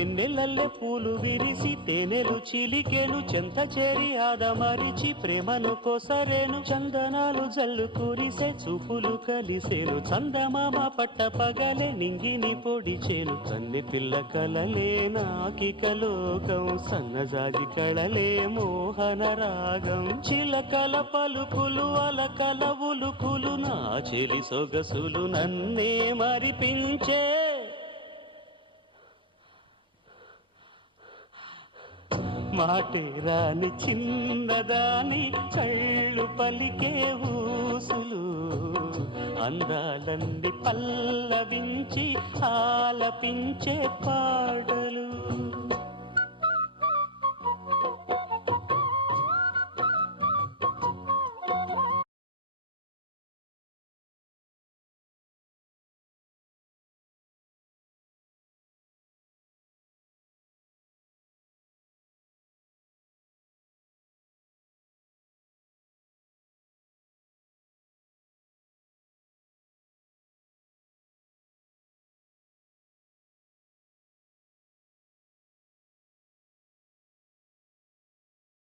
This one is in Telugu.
వెన్నెలల్లె పూలు విరిసి తేనెలు చిలికెను చెంత చేరి ఆదమరిచి ప్రేమను కోసరేను చందనాలు జల్లు కురిసే చూపులు కలిసేను చందమామ పట్ట పగలే నింగిని పొడిచేను కన్నె పిల్ల కలలే నాకిక లోకం సన్నజాజి కళలే మోహన రాగం చిలకల పలుకులు అలకల ఉలుకులు నా చెలి సొగసులు నన్నే మరిపించే మాటే రాని చిన్నదాని కళ్ళు పలికే ఊసులు అందాలన్నీ పల్లవించి ఆలపించే పాటలు